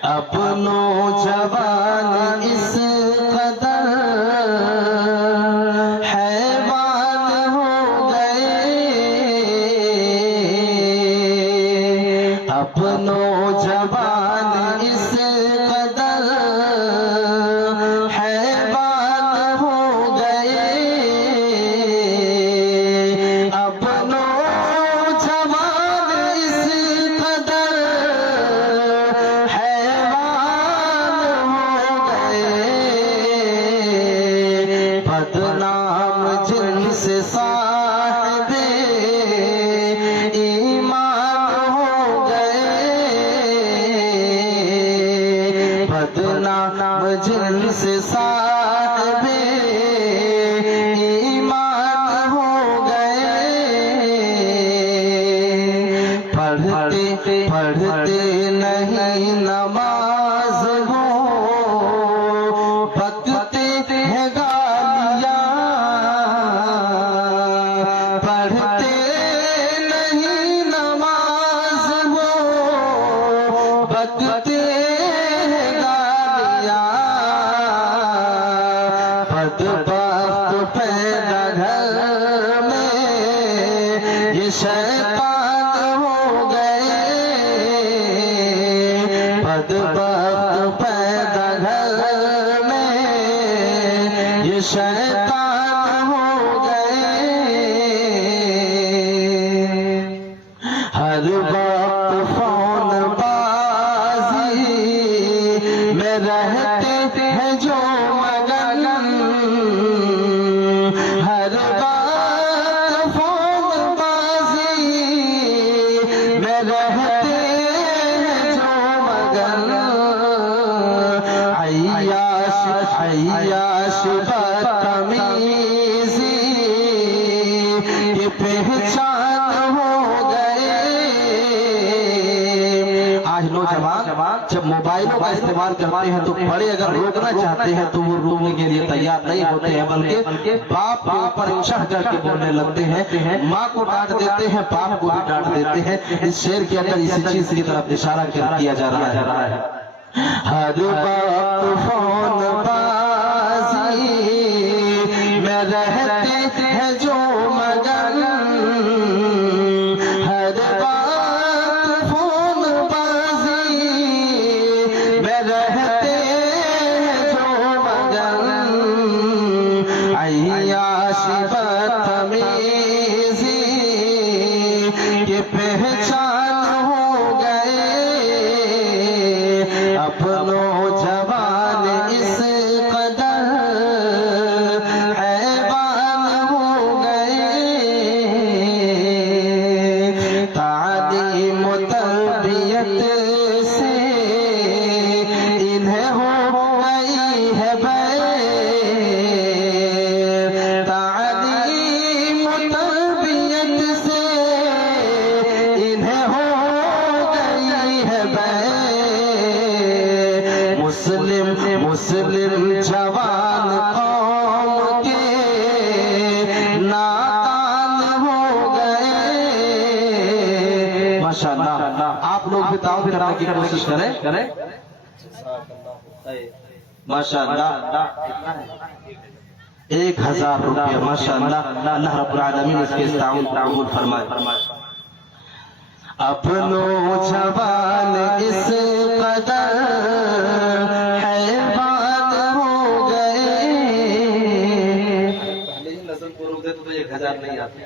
अब नौजवान इस कदर हैवान हो गए, अब नौजवान इस कदर हैवान हो गए, अब नौजवान इस कदर बदनाम जिनसे साहिबे ईमान हो गए, बदनाम जिनसे साहिबे ईमान हो गए। पढ़ते पढ़ते नहीं नमाज हो, बकते हैं गालियाँ, पढ़ते नहीं नमाज हो, बकते हैं गालियाँ। बदबख्त पैदा घर में ये शैतान हो गए, बदबख्त पैदा घर में ये शैतान हो गए। हर वक्त फोन बाजी में रहते हैं जो मगन, हर वक्त फोन बाजी में रहते हैं जो मगन। अय्याश अय्याश बदतमीजी की पहचान हो गए। आज नौजवान जब मोबाइलों का इस्तेमाल करते हैं तो बड़े अगर रोकना चाहते हैं तो वो रोकने के लिए तैयार नहीं होते हैं, बल्कि बाप के ऊपर चढ़ करके बोलने लगते हैं, माँ को डांट देते हैं, बाप को भी डांट देते हैं। इस शेर के अंदर इसी चीज की तरफ इशारा किया जा रहा है। हर वक्त फोन बाजी में रहते हैं जो मगन, हर वक्त फोन बाजी में रहते हैं जो मगन। अय्याश बदतमीजी की पहचान हो गए, अब नौजवान इस कदर हैवान हो गए। तालीम तरबियत से इन्हें हो गई है बैर, तालीम तरबियत से इन्हें हो गई है बैर। मुस्लिम मुस्लिम जवान कौम के नादान हो गए। माशाअल्लाह, आप लोग भी ताउद करने की कोशिश करें। माशाअल्लाह, 1000 रुपया माशाअल्लाह, अल्लाह रब्बुल आलमीन इसके ताउन कबूल फरमाए। अब नौजवान इस कदर हैवान हो गए। पहले ही नज़म को रोक देते तो 1000 नहीं आते।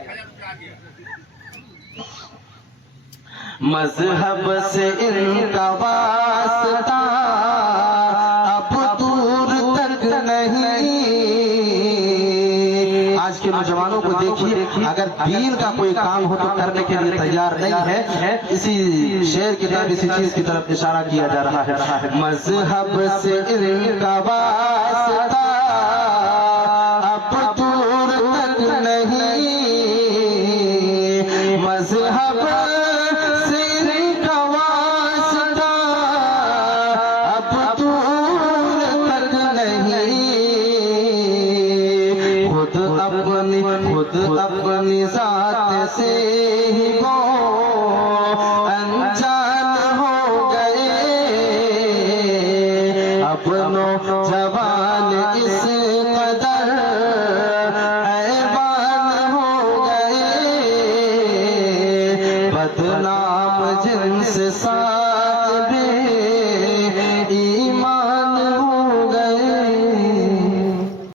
मजहब से इनका वास्ता अब दूर तक नहीं। आज के नौजवानों को देखिए, अगर दीन का कोई काम हो तो करने के लिए तैयार नहीं है। इसी शेर की तरफ, इसी चीज की तरफ इशारा किया जा रहा है। मजहब से इनका वास्ता अब दूर तक नहीं, मजहब से इनका वास्ता अब दूर तक नहीं। खुद अपनी जात से ही वो अनजान हो गए, बदनाम जिनसे